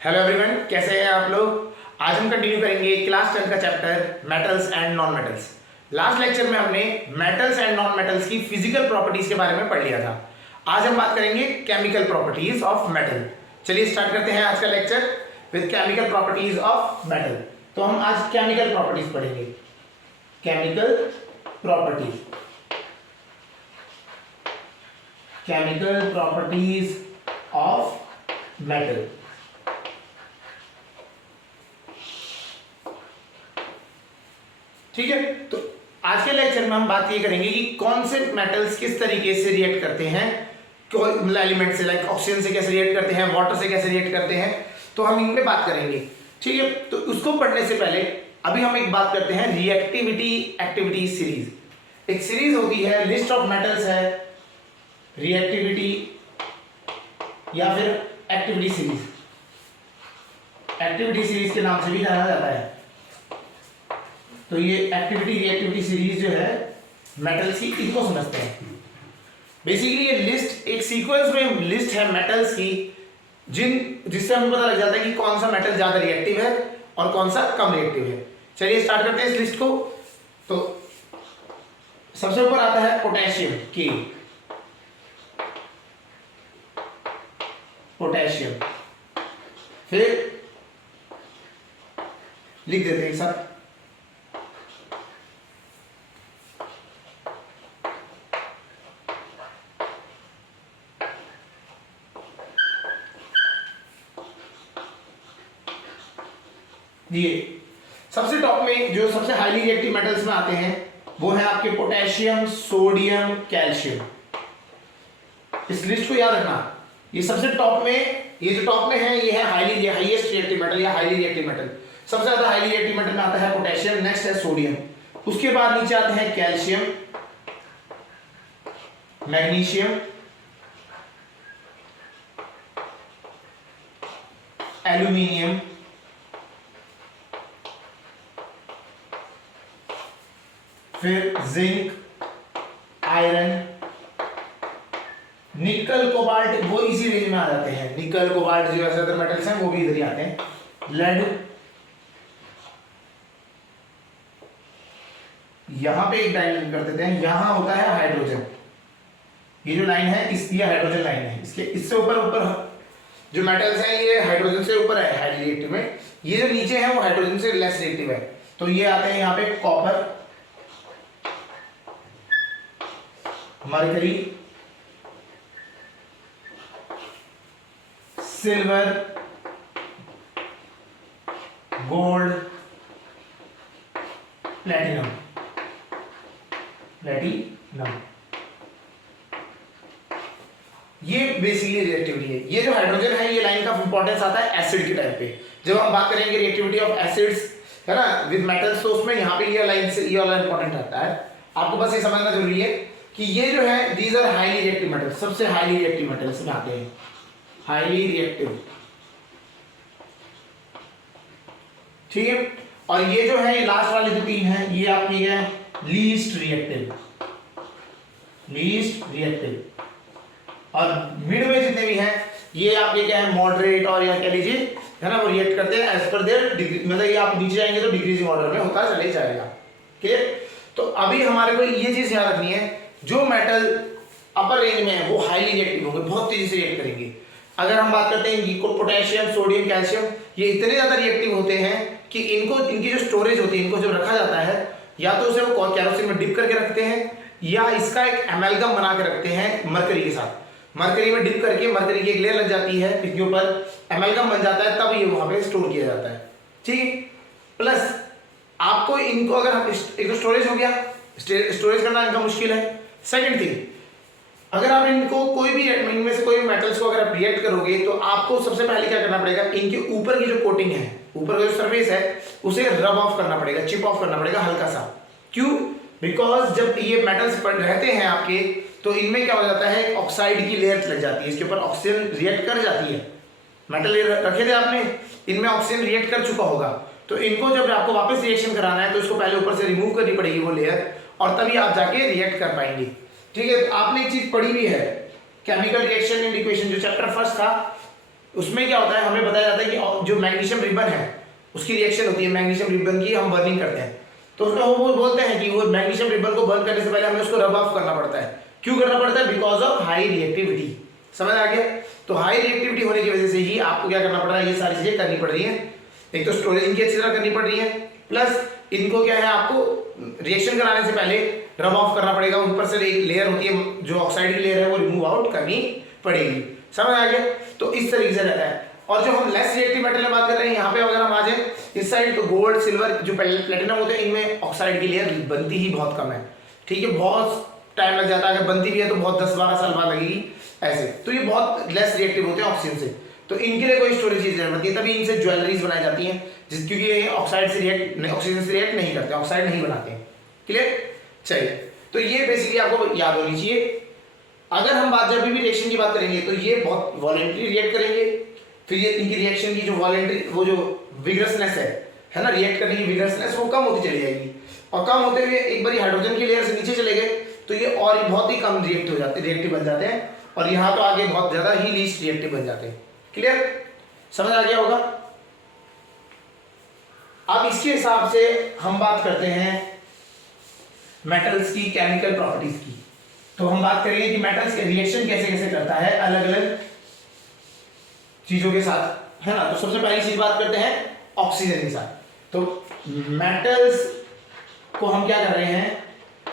Hello everyone, कैसे हैं आप लोग। आज हम कंटिन्यू करेंगे क्लास 10 का chapter metals and non metals. Last lecture में हमने मेटल्स एंड नॉन मेटल्स की फिजिकल प्रॉपर्टीज के बारे में पढ़ लिया था। आज हम बात करेंगे केमिकल प्रॉपर्टीज ऑफ मेटल। चलिए स्टार्ट करते हैं आज का lecture with chemical properties of metal. तो हम आज केमिकल प्रॉपर्टीज पढ़ेंगे। Chemical properties, chemical properties of metal. ठीक है, तो आज के लेक्चर में हम बात ये करेंगे कि कौन से मेटल्स किस तरीके से रिएक्ट करते हैं, एलिमेंट से, लाइक ऑक्सीजन से कैसे रिएक्ट करते हैं, वाटर से कैसे रिएक्ट करते हैं, तो हम इनमें बात करेंगे। ठीक है, तो उसको पढ़ने से पहले अभी हम एक बात करते हैं रिएक्टिविटी एक्टिविटी सीरीज। एक सीरीज होती है, लिस्ट ऑफ मेटल्स है, रिएक्टिविटी या फिर एक्टिविटी सीरीज। एक्टिविटी सीरीज के नाम से भी जाना जाता है। तो ये एक्टिविटी रिएक्टिविटी सीरीज जो है मेटल्स की, इनको समझते हैं। बेसिकली ये लिस्ट एक सीक्वेंस में लिस्ट है मेटल्स की, जिससे हमें पता लग जाता है कि कौन सा मेटल ज्यादा रिएक्टिव है और कौन सा कम रिएक्टिव है। चलिए स्टार्ट करते हैं इस लिस्ट को। तो सबसे ऊपर आता है पोटेशियम की, पोटेशियम। फिर लिख देते हैं सर ये सबसे टॉप में जो सबसे हाईली रिएक्टिव मेटल्स में आते हैं वो है आपके पोटेशियम, सोडियम, कैल्शियम। इस लिस्ट को याद रखना। ये सबसे टॉप में, ये जो टॉप में है ये है हाईएस्ट रिएक्टिव मेटल या हाईली रिएक्टिव मेटल। सबसे ज्यादा हाईली रिएक्टिव मेटल में आता है पोटेशियम, नेक्स्ट है सोडियम, उसके बाद नीचे आते हैं कैल्शियम, मैग्नीशियम, एल्यूमिनियम, फिर जिंक, आयरन, निकल, कोबाल्ट, वो इसी रेंज में आ जाते हैं। निकल, कोबाल्ट जो ऐसे मेटल्स हैं वो भी इधर ही आते हैं। लेड, यहां पे एक लाइन कर देते हैं, यहां होता है हाइड्रोजन। ये जो लाइन है ये हाइड्रोजन लाइन है। इसके इससे ऊपर जो मेटल्स हैं ये हाइड्रोजन से ऊपर है हाईली रिएक्टिव में, ये जो नीचे है वो हाइड्रोजन से लेस रिएक्टिव है। तो ये आते हैं यहाँ पे copper, mercury, silver, gold, platinum, ये बेसिकली रिएक्टिविटी है। ये जो हाइड्रोजन है ये लाइन का इंपॉर्टेंस आता है एसिड के टाइप पे। जब हम बात करेंगे रिएक्टिविटी ऑफ एसिड्स है ना विद मेटल्स, तो उसमें यहाँ पे ये लाइन से ये वाला इंपॉर्टेंट आता है। आपको बस ये समझना जरूरी है कि ये जो है these are highly reactive metals, सबसे हाईली रिएक्टिव मेटल्स में आते हैं, हाईली रिएक्टिव। ठीक है, और ये जो है ये लास्ट वाली जो तीन है ये आपकी है लीस्ट रिएक्टिव, लीस्ट रिएक्टिव। और मिड में जितने भी हैं ये आपके क्या है मॉडरेट, और या कह लीजिए है ना वो रिएक्ट करते हैं एज पर देयर डिग्री, मतलब ये आप नीचे जाएंगे तो डिक्रीजिंग ऑर्डर में होता चले जाएगा। क्लियर। तो अभी हमारे को ये चीज याद रखनी है, जो मेटल अपर रेंज में है वो हाईली रिएक्टिव होंगे, बहुत तेजी से रिएक्ट करेंगे। अगर हम बात करते हैं पोटेशियम, सोडियम, कैल्शियम, ये इतने ज्यादा रिएक्टिव होते हैं कि इनकी जो स्टोरेज होती है, इनको जब रखा जाता है या तो उसे वो कैरोसिन में डिप करके रखते हैं या इसका एक एमेल्गम बना के रखते हैं मरकरी के साथ। मरकरी में डिप करके मरकरी की एक लेयर लग जाती है, इसके ऊपर एमेल्गम बन जाता है, तब ये वहां पे स्टोर किया जाता है। ठीक है, प्लस आपको इनको अगर हम एक तो स्टोरेज हो गया, स्टोरेज करना इनका मुश्किल है। सेकंड थिंग, अगर आप इनको कोई भी इनमें से कोई मेटल्स को अगर आप रिएक्ट करोगे तो आपको सबसे पहले क्या करना पड़ेगा, इनके ऊपर की जो कोटिंग है, ऊपर का जो सरफेस है उसे रब ऑफ करना पड़ेगा, चिप ऑफ करना पड़ेगा हल्का सा। क्यों? बिकॉज जब ये मेटल्स रहते हैं आपके तो इनमें क्या हो जाता है, ऑक्साइड की लेयर लग जाती है, इसके ऊपर ऑक्सीजन रिएक्ट कर जाती है। मेटल रखे थे आपने, इनमें ऑक्सीजन रिएक्ट कर चुका होगा, तो इनको जब आपको वापस रिएक्शन कराना है तो इसको पहले ऊपर से रिमूव करनी पड़ेगी वो लेयर, और तभी आप जाके रिएक्ट कर पाएंगे। ठीक है, आपने एक चीज पढ़ी भी है, केमिकल रिएक्शन एंड इक्वेशन, जो चैप्टर फर्स्ट था उसमें क्या होता है, हमें बताया जाता है कि जो मैग्नीशियम रिबन है उसकी रिएक्शन होती है, मैग्नीशियम रिबन की हम बर्निंग करते हैं, तो उसमें वो बोलते हैं कि वो मैग्नीशियम रिबन को बर्न करने से पहले हमें उसको रब ऑफ करना पड़ता है। क्यों करना पड़ता है? Because of high reactivity. समझ आ गया? तो हाई रिएक्टिविटी होने की वजह से ही आपको क्या करना पड़ रहा है, ये सारी चीजें करनी पड़ रही है। एक तो स्टोरेज इनकी अच्छी तरह करनी पड़ रही है, प्लस इनको क्या है, आपको रिएक्शन कराने से पहले रब ऑफ करना पड़ेगा, ऊपर से एक लेयर होती है जो ऑक्साइड की लेयर है वो रिमूव आउट करनी पड़ेगी। समझ आ गया? तो इस तरीके से रहता है। और जो हम लेस रिएक्टिव मेटल में बात कर रहे हैं, यहाँ पे अगर हम आ जाए इस साइड, तो गोल्ड सिल्वर जो प्लेटिनम होते हैं इनमें ऑक्साइड की लेयर बनती ही बहुत कम है। ठीक है, बहुत टाइम लग जाता है, अगर बनती भी है तो बहुत 10-12 साल बाद लगेगी ऐसे। तो ये बहुत लेस रिएक्टिव होते हैं ऑक्सीजन से, तो इनके लिए कोई स्टोरेज चीज नहीं बनती है, तभी इनसे ज्वेलरीज बनाई जाती हैं, क्योंकि ये ऑक्साइड से रिएक्ट ऑक्सीजन से रिएक्ट नहीं करते, ऑक्साइड नहीं बनाते हैं। क्लियर? चलिए, तो ये बेसिकली आपको याद होनी चाहिए। अगर हम बात जब भी रिएक्शन की बात करेंगे तो ये बहुत वॉलेंटरी रिएक्ट करेंगे, फिर ये इनकी रिएक्शन की जो वॉलेंटरी वो जो विग्रसनेस है ना, रिएक्ट करने की विग्रसनेस वो कम होती चली जाएगी, और कम होते हुए एक बार हाइड्रोजन की लेयर से नीचे चले गए तो ये और बहुत ही कम रिएक्ट हो जाते रिएक्टिव बन जाते हैं, और यहाँ तो आगे बहुत ज्यादा ही लीस्ट रिएक्टिव बन जाते हैं। क्लियर? समझ आ गया होगा? अब इसके हिसाब से हम बात करते हैं मेटल्स की केमिकल प्रॉपर्टीज की। तो हम बात करेंगे कि मेटल्स के रिएक्शन कैसे कैसे करता है अलग अलग चीजों के साथ, है ना। तो सबसे पहली चीज बात करते हैं ऑक्सीजन के साथ। तो मेटल्स को हम क्या कर रहे हैं,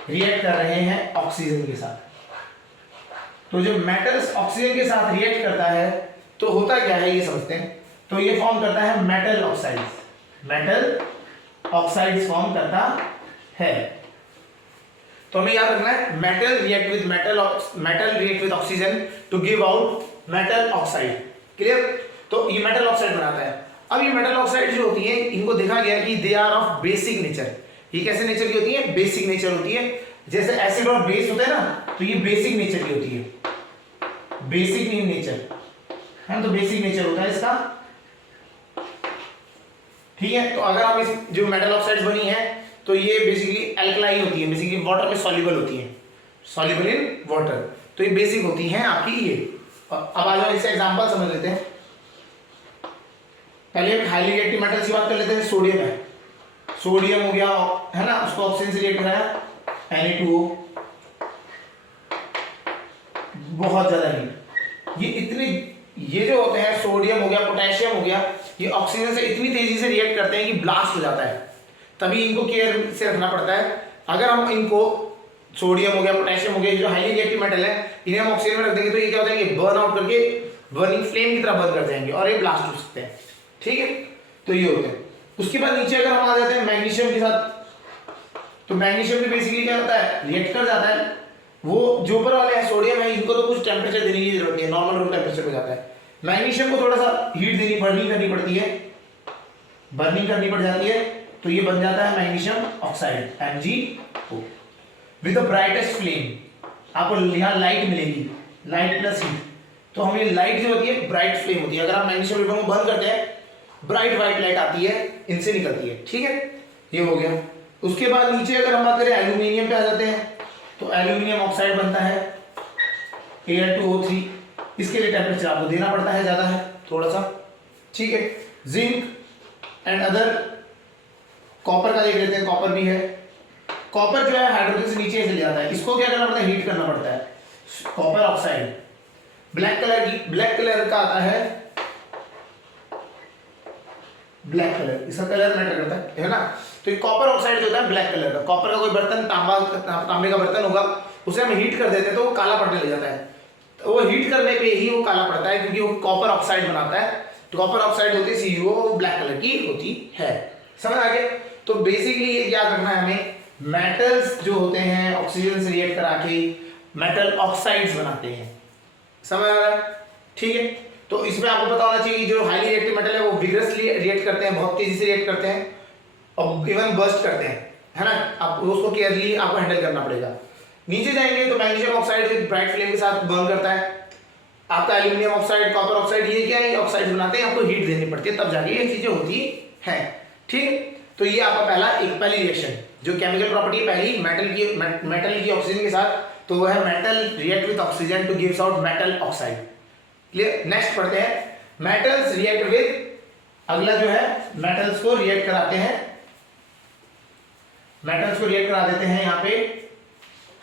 रिएक्ट कर रहे हैं ऑक्सीजन के साथ। तो जो मेटल्स ऑक्सीजन के साथ रिएक्ट करता है तो होता क्या है ये समझते हैं। तो ये फॉर्म करता है metal oxides, metal oxides form करता है। तो हमें याद रखना है metal react with metal react with oxygen to give out metal oxide. Clear? तो ये मेटल ऑक्साइड बनाता है। अब ये मेटल ऑक्साइड जो होती है इनको देखा गया कि they are of basic nature. ये कैसे नेचर की होती है? बेसिक नेचर होती है। जैसे एसिड और बेस होते हैं ना, तो ये बेसिक नेचर की होती है, बेसिक इन नेचर है, तो बेसिक नेचर होता है इसका। ठीक है, तो अगर आप इस जो मेटल ऑक्साइड्स बनी है तो ये बेसिकली एल्कलाई होती है, बेसिकली वाटर में सॉल्युबल होती है, सॉल्युबल इन वाटर। तो ये बेसिक होती हैं आपकी ये। अब आ जाओ इससे एग्जांपल समझ लेते हैं। पहले हाईली रिएक्टिव मेटल्स की बात कर लेते हैं। सोडियम है, सोडियम हो गया है ना, उसको ऑक्सीजन से रिएक्ट कराया Na2O, बहुत ज्यादा हीट। ये जो होते हैं सोडियम हो गया, पोटेशियम हो गया, ये ऑक्सीजन से इतनी तेजी से रिएक्ट करते हैं कि ब्लास्ट हो जाता है, तभी इनको केयर से रखना पड़ता है। अगर हम इनको सोडियम हो गया, पोटेशियम हो गया, जो हाईली रिएक्टिव मेटल है, इन्हें हम ऑक्सीजन में रख देंगे तो ये क्या होता है कि बर्न आउट करके बर्निंग फ्लेम की तरह बर्न कर जाएंगे और ये ब्लास्ट हो सकते हैं। ठीक है, तो ये होते हैं। उसके बाद नीचे अगर हम आ जाते हैं मैग्नीशियम के साथ, तो मैग्नीशियम भी बेसिकली क्या होता है, रिएक्ट कर जाता है। वो जो ऊपर वाले हैं सोडियम है, इनको तो कुछ टेम्परेचर देने की जरूरत नहीं है, नॉर्मल रूम टेम्परेचर पे जाता है। मैग्नीशियम को थोड़ा सा हीट देनी, बर्निंग करनी पड़ती है, बर्निंग करनी पड़ जाती है, तो ये बन जाता है magnesium oxide MgO with the brightest flame. आपको यहाँ लाइट मिलेगी, लाइट प्लस हीट। तो हमें लाइट जो होती है ब्राइट फ्लेम होती है। अगर आप मैग्नीशियम रिबन को बंद करते हैं, ब्राइट व्हाइट लाइट आती है, इनसे निकलती है। ठीक है, ये हो गया। उसके बाद नीचे अगर हम बात करें एल्यूमिनियम पे आ जाते हैं, तो एल्यूमिनियम ऑक्साइड बनता है Al2O3। इसके लिए टेम्परेचर आपको देना पड़ता है, ज्यादा है थोड़ा सा। ठीक है, जिंक एंड अदर, कॉपर का देख लेते हैं, कॉपर भी है। कॉपर जो है हाइड्रोजन से नीचे चले जाता है, इसको क्या करना पड़ता है, हीट करना पड़ता है। कॉपर ऑक्साइड ब्लैक कलर का आता है, ब्लैक कलर, इसका कलर मैटर करता है ना। तो ये कॉपर ऑक्साइड जो होता है ब्लैक कलर का, कॉपर का कोई बर्तन, तांबे का बर्तन होगा, उसे हम हीट कर देते हैं तो वो काला पड़ने लग जाता है। तो वो हीट करने पे ही वो काला पड़ता है, क्योंकि वो कॉपर ऑक्साइड बनाता है। तो कॉपर ऑक्साइड होती है CuO, वो ब्लैक कलर की होती है। समझ आ गया? तो बेसिकली ये याद रखना है हमें, मेटल्स जो होते हैं ऑक्सीजन से रिएक्ट करा के मेटल ऑक्साइड्स बनाते हैं। समझ आ रहा है? ठीक है, तो इसमें आपको पता होना चाहिए कि जो हाईली रिएक्टिव मेटल है वो विग्रसली रिएक्ट करते हैं, बहुत तेजी से रिएक्ट करते हैं और इवन बर्स्ट करते हैं, है ना। आप उसको केयरली आपको हैंडल करना पड़ेगा। नीचे जाएंगे तो मैग्नीशियम ऑक्साइड ब्राइट फ्लेम के साथ बर्न करता है। आपका एल्यूमिनियम ऑक्साइड, कॉपर ऑक्साइड, ये क्या है, ऑक्साइड बनाते हैं, आपको हीट देनी पड़ती है, तब जाके ये चीजें होती हैं। ठीक, तो ये आपका पहली रिएक्शन जो केमिकल प्रॉपर्टी है, पहली मेटल की ऑक्सीजन के साथ, तो वह है metal react with oxygen two gives out metal oxide. Clear? Next पढ़ते हैं मेटल्स रिएक्ट विद, अगला जो है मेटल्स को रिएक्ट कराते हैं, मेटल्स को रिएक्ट करा देते हैं यहां पे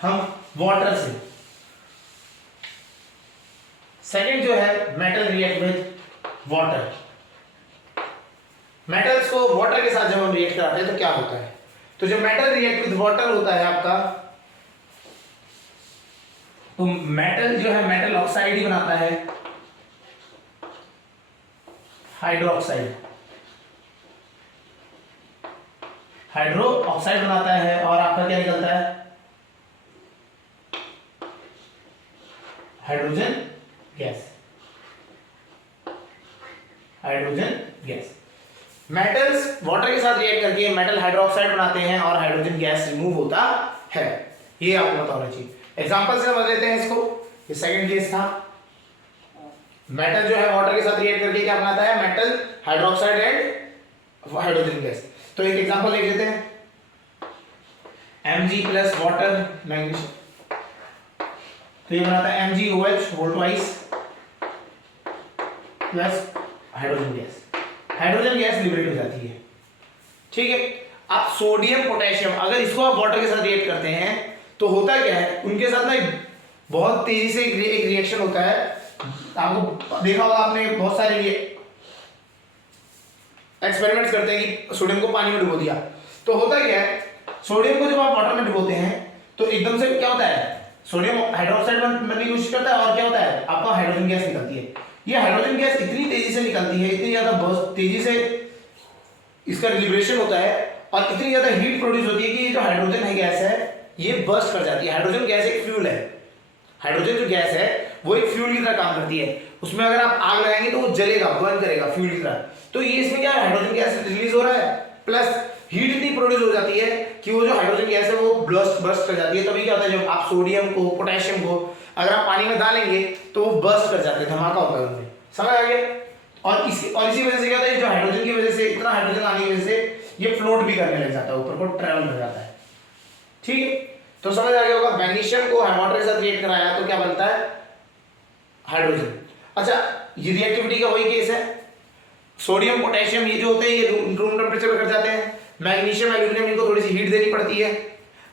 हम वाटर से। सेकंड जो है metal react with water, metals को वाटर के साथ जब हम रिएक्ट कराते हैं तो क्या होता है, तो जब मेटल रिएक्ट विद वाटर होता है आपका, तो मेटल जो है मेटल ऑक्साइड ही बनाता है, हाइड्रोक्साइड, हाइड्रो ऑक्साइड बनाता है और आपका क्या निकलता है, hydrogen gas, hydrogen gas. Metals water के साथ रिएक्ट करके मेटल हाइड्रोक्साइड बनाते हैं और हाइड्रोजन गैस रिमूव होता है, ये आपको पता होना चाहिए। एग्जांपल से समझ लेते हैं इसको। ये सेकंड केस था, मेटल जो है वाटर के साथ रिएक्ट करके क्या बनाता है, metal hydroxide and hydrogen gas. तो एक एग्जांपल लिख लेते हैं, Mg प्लस वाटर मैग्नीशियम, तो ये बनाता है MgOH whole twice plus hydrogen gas, hydrogen gas liberate हो जाती है। ठीक है, अब सोडियम पोटेशियम अगर इसको आप वाटर के साथ रिएक्ट करते हैं तो होता क्या है, उनके साथ ना बहुत तेजी से एक रिएक्शन होता है, आपको देखा होगा आपने, बहुत सारे एक्सपेरिमेंट्स करते हैं कि सोडियम को पानी में डुबो दिया, तो होता क्या है, सोडियम को जब आप वाटर में डुबोते हैं तो एकदम से क्या होता है, सोडियम हाइड्रोक्साइड बनने की कोशिश करता है और क्या होता है, आपका हाइड्रोजन गैस निकलती है। ये हाइड्रोजन गैस इतनी तेजी से निकलती है, इतनी ज्यादा बहुत तेजी से इसका लिबरेशन होता है और इतनी ज्यादा हीट प्रोड्यूस होती है कि ये जो हाइड्रोजन है गैस है ये बर्स्ट कर जाती है। हाइड्रोजन गैस एक फ्यूल है, हाइड्रोजन जो गैस है वो एक फ्यूल की तरह काम करती है, उसमें अगर आप आग लगाएंगे तो वो जलेगा, बर्न करेगा फ्यूल की तरह। तो ये इसमें क्या है, हाइड्रोजन गैस रिलीज हो रहा है, प्लस हीट इतनी प्रोड्यूस हो जाती है कि वो जो हाइड्रोजन गैस है वो बर्स्ट कर जाती है। तभी क्या होता है, जब आप सोडियम को पोटेशियम को अगर आप पानी में डालेंगे तो वो बर्स्ट कर जाते हैं, धमाका होता है उनमें, समझ आ गया। और इसी वजह से क्या होता है, जो हाइड्रोजन की वजह से इतना हाइड्रोजन आने की वजह से ये फ्लोट भी करने लग जाता है, ऊपर को ट्रेवल कर जाता है। ठीक है, तो समझ आ गया होगा, मैग्नीशियम को वाटर के साथ रिएक्ट कराया तो क्या बनता है, हाइड्रोजन। अच्छा, ये रिएक्टिविटी का वही केस है, सोडियम पोटेशियम ये जो होते हैं ये रूम टेम्परेचर पे कर जाते हैं, मैग्नीशियम एल्यूमिनियम इनको थोड़ी सी हीट देनी पड़ती है,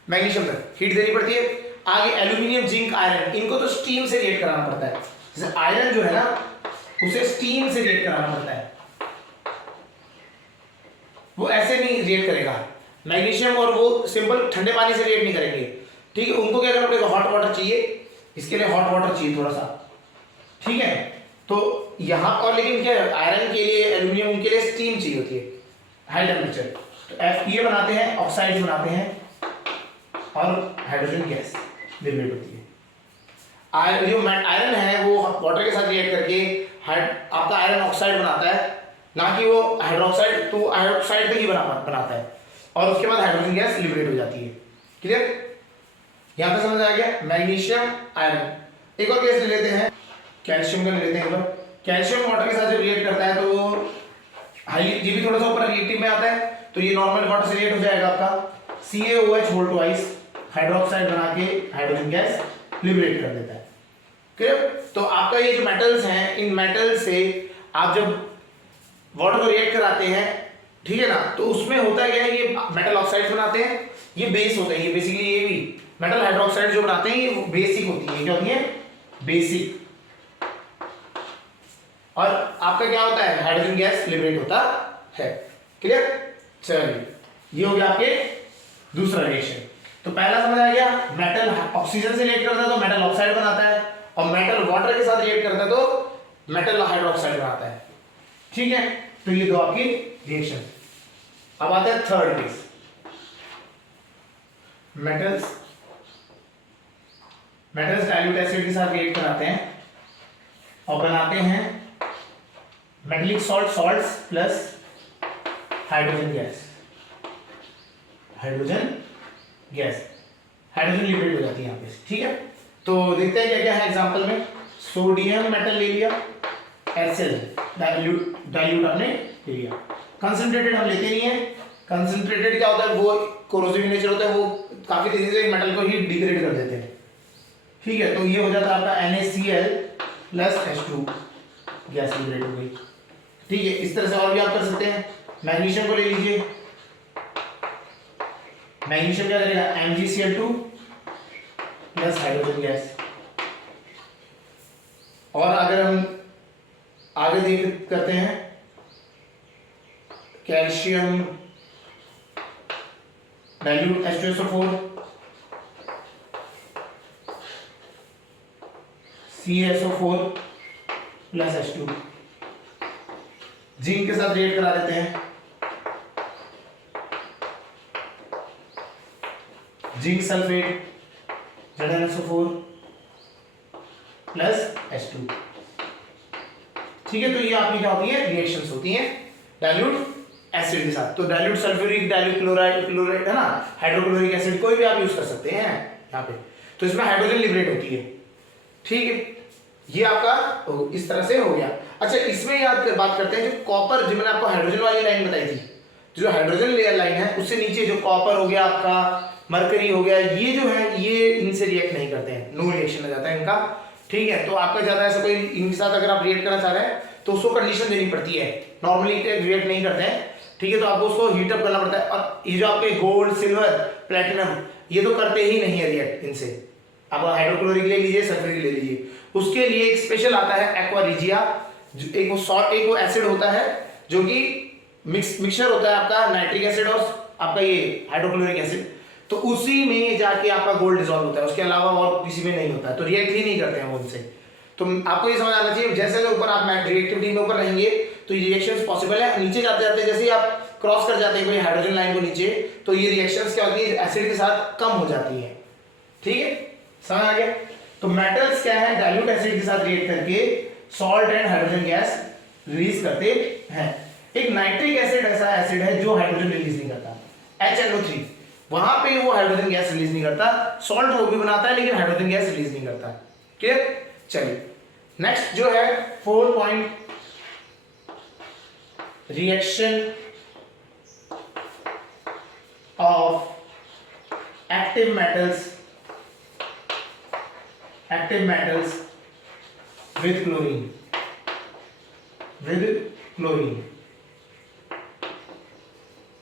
मैग्नीशियम तक हीट देनी पड़ती है। आगे एल्यूमिनियम जिंक आयरन इनको तो स्टीम से रिएक्ट कराना पड़ता है, जैसे आयरन जो है ना उसे स्टीम से रिएक्ट कराना पड़ता है, वो ऐसे नहीं रिएक्ट करेगा। मैग्नीशियम और वो सिंपल ठंडे पानी से रिएक्ट नहीं करेंगे, ठीक है, उनको क्या करना पड़ेगा, हॉट वाटर चाहिए, इसके लिए हॉट वाटर चाहिए थोड़ा सा, ठीक है। तो यहाँ और लेकिन क्या है, आयरन के लिए एल्यूमिनियम के लिए स्टीम चाहिए होती है, हाई टेम्परेचर। तो एफ ये बनाते हैं, ऑक्साइड बनाते हैं और हाइड्रोजन गैस लिबरेट होती है। जो आयरन है वो वाटर के साथ रिएक्ट करके आपका आयरन ऑक्साइड बनाता है, ना कि वो हाइड्रोक्साइड, तो हाइड्रोक्साइड ही बनाता है और उसके बाद हाइड्रोजन गैस लिबरेट हो जाती है। क्लियर, यहां पे समझ आ गया। Magnesium iron. एक और केस ले लेते हैं, कैल्शियम का ले लेते हैं। कैल्शियम वाटर के साथ जब रिएक्ट करता है तो ये भी थोड़ा सा ऊपर रिएक्टिव में आता है, तो ये नॉर्मल वाटर से रिएक्ट हो जाएगा आपका CaOH होल ट्वाइस हाइड्रोक्साइड बना के हाइड्रोजन गैस लिबरेट कर देता है। क्लियर, तो आपका ये जो मेटल्स हैं, इन मेटल से आप जब वाटर को रिएक्ट कराते हैं, ठीक है ना, तो उसमें होता है क्या है, ये मेटल ऑक्साइड बनाते हैं, ये बेस होते हैं, ये बेसिकली ये भी मेटल हाइड्रोक्साइड जो बनाते हैं ये बेसिक होती है, क्या होती है, बेसिक। और आपका क्या होता है, हाइड्रोजन गैस लिबरेट होता है। क्लियर, चलिए ये हो गया आपके दूसरा रिएक्शन। तो पहला समझ आ गया, मेटल ऑक्सीजन से रिएक्ट करता है तो मेटल ऑक्साइड बनाता है, और मेटल वाटर के साथ रिएक्ट करता है तो मेटल हाइड्रोक्साइड बनाता है। ठीक है, तो ये दो आपकी रिएक्शन। अब आते हैं third case, metals dilute acid के साथ रिएक्ट कराते हैं और बनाते हैं metallic salts plus hydrogen gas, hydrogen liberate हो जाती है यहाँ पे। ठीक है, तो देखते हैं क्या क्या है एग्जांपल में। सोडियम मेटल ले लिया, HCl डाइल्यूट हमने ले लिया, कंसंट्रेटेड हम लेते नहीं है। कंसंट्रेटेड क्या होता है, वो कोरोसिव नेचर होता है, वो काफी तेजी से मेटल को ही डिग्रेड कर देते हैं। ठीक है, तो ये हो जाता है आपका NaCl plus H2 gas liberate हो गई। ठीक है, इस तरह से और भी आप कर सकते हैं। मैग्नीशियम को ले लीजिए, मैग्नीशियम क्या करेगा, MgCl2 प्लस हाइड्रोजन गैस। और अगर हम आगे देख करते हैं, calcium dilute H2SO4 CaSO4 plus H2, zinc के साथ रिएक्ट करा देते हैं, zinc sulphate ZnSO4 plus H2। ठीक है, तो ये आपकी क्या होती है, रिएक्शंस होती हैं डाइल्यूट एसिड के साथ। तो डाइल्यूट सल्फ्यूरिक, डाइल्यूट क्लोराइड है ना, हाइड्रोक्लोरिक एसिड कोई भी आप यूज कर सकते हैं यहाँ पे। तो इसमें हाइड्रोजन लिबरेट होती है। ठीक है, ये आपका इस तरह से हो गया। अच्छा, इसमें बात करते हैं जो कॉपर, जो मैंने आपको हाइड्रोजन वाली लाइन बताई थी, जो हाइड्रोजन लेयर लाइन है उससे नीचे जो कॉपर हो गया आपका, मरकरी हो गया, ये जो है ये इनसे रिएक्ट नहीं करते हैं, नो रिएक्शन हो जाता है इनका। ठीक है, तो आपका ज्यादा ऐसा कोई इनके साथ अगर आप रिएक्ट करना चाह रहे हैं तो उसको कंडीशन देनी पड़ती है, नॉर्मली रिएक्ट नहीं करते हैं। ठीक है, तो आपको उसको हीट अप करना पड़ता है। और ये जो आपके गोल्ड, सिल्वर, प्लेटिनम, ये तो करते ही नहीं है रिएक्ट इनसे। आप हाइड्रोक्लोरिक ले लीजिए, सल्फ्यूरिक ले लीजिए, उसके लिए एक स्पेशल आता है एक्वा रिजिया, एक वो सॉल्ट, एक वो एसिड होता है जो कि मिक्सचर होता है आपका नाइट्रिक एसिड और आपका ये हाइड्रोक्लोरिक एसिड, तो उसी में जाके आपका गोल्ड डिसॉल्व होता है, उसके अलावा और किसी में नहीं होता है, तो रिएक्ट ही नहीं करते हैं वो उनसे। तो आपको ये समझ आना चाहिए, जैसे ऊपर आप रिएक्टिविटी में ऊपर रहेंगे तो ये रिएक्शंस पॉसिबल है, नीचे जाते जाते जैसे ही आप क्रॉस कर जाते हैं कोई हाइड्रोजन लाइन को नीचे, तो ये रिएक्शंस क्या होती है, एसिड के साथ कम हो जाती है। ठीक है, समझ आ गया। तो मेटल्स क्या है, डाइल्यूट एसिड के साथ रिएक्ट करके salt and hydrogen gas release करते हैं। एक नाइट्रिक एसिड ऐसा एसिड है जो हाइड्रोजन रिलीज नहीं करता, HNO3, वहां पे वो हाइड्रोजन गैस रिलीज नहीं करता। सॉल्ट वो भी बनाता है लेकिन हाइड्रोजन गैस रिलीज नहीं करता। क्लियर, चलिए नेक्स्ट जो है 4 point, reaction of active metals with chlorine,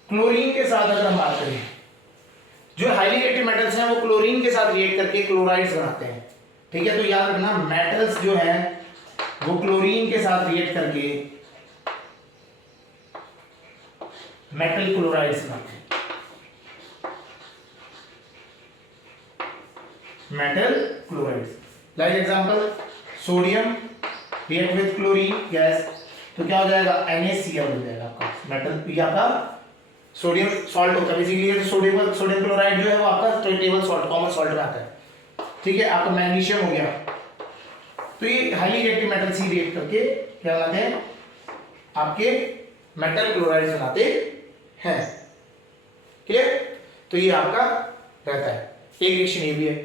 chlorine के साथ अगर हम बात करें, जो हाईली रिएक्टिव मेटल्स हैं वो क्लोरीन के साथ रिएक्ट करके क्लोराइड्स बनाते हैं। ठीक है, तो याद रखना मेटल्स जो है वो क्लोरीन के साथ रिएक्ट करके मेटल क्लोराइड्स बनाते हैं, metal chlorides. Like example, sodium react with chlorine gas, तो क्या हो जाएगा, NaCl हो जाएगा आपका मेटल। ये आपका सोडियम सॉल्ट होता है बेसिकली, सोडियम क्लोराइड जो है वो आपका टेबल सॉल्ट, कॉमन सॉल्ट में आता है। ठीक है, आपका मैग्नीशियम हो गया, तो ये हाईली रिएक्टिव मेटल्स ही रिएक्ट करके क्या बनाते हैं, आपके मेटल क्लोराइड बनाते हैं। क्लियर, तो ये आपका रहता है, एक रिएक्शन ये भी है।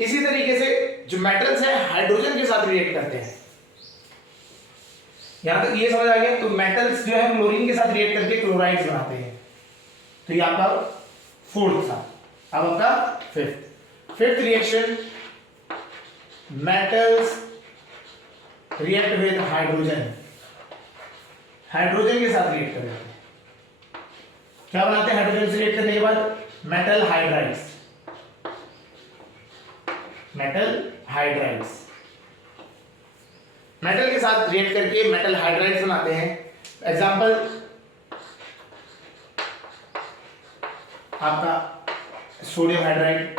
इसी तरीके से जो मेटल्स हैं हाइड्रोजन के साथ रिएक्ट करते हैं, यहां तक ये समझ आ गया। तो मेटल्स जो है क्लोरीन के साथ रिएक्ट करके क्लोराइड्स बनाते हैं, तो ये आपका फोर्थ था। अब आपका fifth reaction, metals react with hydrogen, hydrogen के साथ रिएक्ट करते हैं, क्या बनाते हैं हाइड्रोजन से रिएक्ट करने के बाद, मेटल हाइड्राइड्स, मेटल के साथ रिएक्ट करके मेटल हाइड्राइड्स बनाते हैं। एग्जांपल आपका सोडियम हाइड्राइड।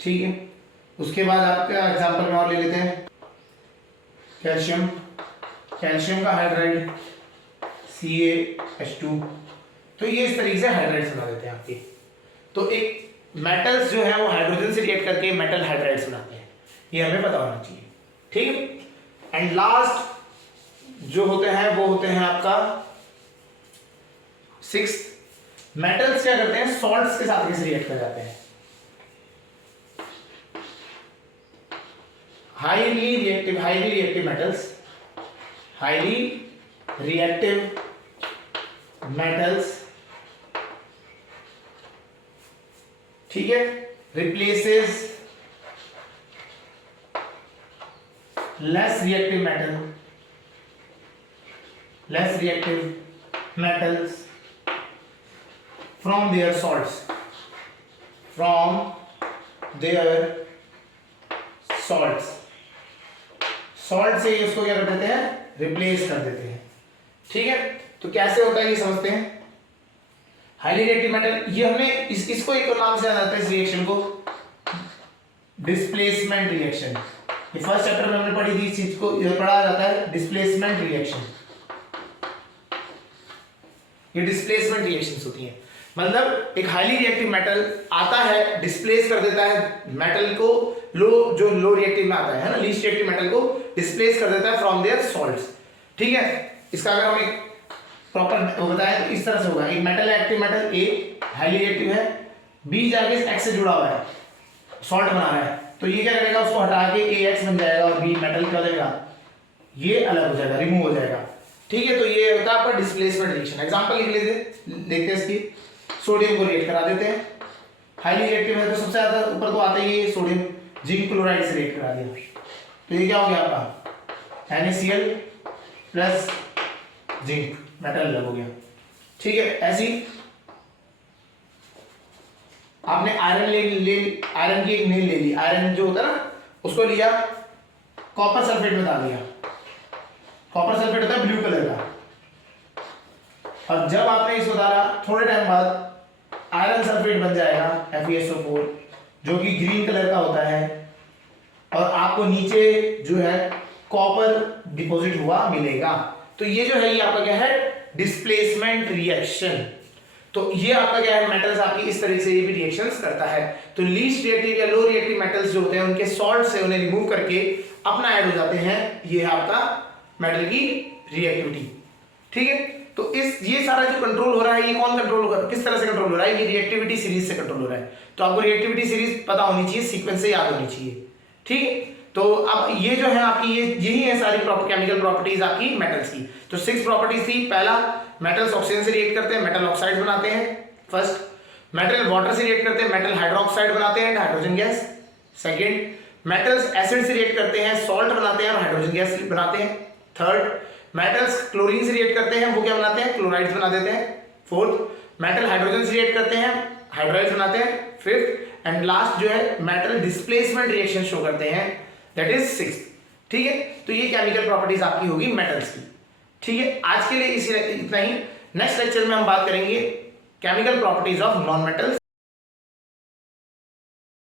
ठीक है, उसके बाद आपका एग्जांपल में और ले लेते हैं, कैल्शियम का हाइड्राइड CaH2। तो ये इस तरीके से हाइड्राइड्स बना देते हैं आपके। तो एक मेटल्स जो है वो हाइड्रोजन से रिएक्ट करके मेटल हाइड्राइड्स बनाते हैं, ये हमें पता होना चाहिए। ठीक है, एंड लास्ट जो होते हैं वो होते हैं आपका 6th, मेटल्स क्या करते हैं, सॉल्ट्स के साथ कैसे रिएक्ट कर जाते हैं। हाईली रिएक्टिव मेटल्स, ठीक है, replaces less reactive metals from their salts, salt से इसको क्या कर देते हैं, रिप्लेस कर देते हैं। ठीक है, तो कैसे होता है ये समझते हैं। हाईली रिएक्टिव मेटल, ये हमने इसको एक और नाम से जाना जाता है, इस रिएक्शन को डिस्प्लेसमेंट रिएक्शन। ये फर्स्ट चैप्टर में हमने पढ़ी थी, इस चीज को ये पढ़ा जाता है डिस्प्लेसमेंट रिएक्शन। ये डिस्प्लेसमेंट रिएक्शंस होती हैं, मतलब एक हाईली रिएक्टिव मेटल आता है, डिस्प्लेस कर देता है मेटल को, जो लो रिएक्टिव में आता है ना, लीस्ट रिएक्टिव मेटल को डिस्प्लेस कर देता है फ्रॉम देयर सॉल्ट्स। ठीक है, इसका अगर हम एक प्रॉपर बताएं तो इस तरह से होगा, एक metal active metal a highly reactive है, बी जाके एक्स से जुड़ा हुआ है, सॉल्ट बना रहा है, तो ये क्या करेगा, उसको हटा के ए एक्स बन जाएगा और बी मेटल क्या हो जाएगा, ये अलग हो जाएगा, रिमूव हो जाएगा। ठीक है, तो ये होता है आपका डिस्प्लेसमेंट रिएक्शन। एग्जांपल लिख लेते देखते हैं इसकी। सोडियम को रिएक्ट करा देते हैं, हाईली रिएक्टिव है तो सबसे ज्यादा ऊपर तो आता ही है सोडियम, जिंक क्लोराइड से रिएक्ट करा दिया, तो ये क्या हो गया आपका NaCl प्लस जिंक, मेटल अलग हो गया। ठीक है, ऐसी आपने आयरन आयरन की एक नील ले ली, आयरन जो होता है ना उसको लिया, कॉपर सल्फेट में डाल दिया, कॉपर सल्फेट होता है ब्लू कलर का, और जब आपने इसको डाला थोड़े टाइम बाद आयरन सल्फेट बन जाएगा FeSO4 जो कि ग्रीन कलर का होता है, और आपको नीचे जो है कॉपर डिपॉजिट हुआ मिलेगा। तो ये जो है ये आपका क्या है, डिस्प्लेसमेंट रिएक्शन। तो ये आपका क्या है, मेटल्स आपकी इस तरीके से ये भी रिएक्शंस करता है। तो लीस्ट रिएक्टिव या लो रिएक्टिव मेटल्स जो होते हैं उनके सॉल्ट से उन्हें रिमूव करके अपना ऐड हो जाते हैं, ये है आपका मेटल की रिएक्टिविटी। ठीक है, तो ये सारा जो कंट्रोल हो रहा है, ये कौन कंट्रोल होगा, किस तरह से कंट्रोल हो रहा है, ये रिएक्टिविटी सीरीज से कंट्रोल हो रहा है। तो आपको रिएक्टिविटी सीरीज पता होनी चाहिए, सीक्वेंस से याद होनी चाहिए। ठीक है, तो अब ये जो है आपकी यही है सारी केमिकल प्रॉपर्टीज आपकी मेटल्स की। तो 6 प्रॉपर्टीज थी। पहला, मेटल्स ऑक्सीजन से रिएक्ट करते हैं, मेटल ऑक्साइड बनाते हैं। फर्स्ट, मेटल वाटर से रिएक्ट करते हैं, मेटल हाइड्रोक्साइड बनाते हैं, hydrogen gas. Second, metals acid से रिएक्ट करते हैं, सॉल्ट बनाते हैं और हाइड्रोजन गैस बनाते हैं। थर्ड, मेटल्स क्लोरीन से रिएक्ट करते हैं, वो क्या बनाते हैं, क्लोराइड्स बना देते हैं। फोर्थ, मेटल हाइड्रोजन से रिएक्ट करते हैं, हाइड्राइड्स बनाते हैं। फिफ्थ एंड लास्ट जो है मेटल डिस्प्लेसमेंट रिएक्शन शो करते हैं, दैट इज 6th। ठीक है, तो ये केमिकल प्रॉपर्टीज आपकी होगी मेटल्स की। ठीक है, आज के लिए इतना ही। नेक्स्ट लेक्चर में हम बात करेंगे chemical properties of non metals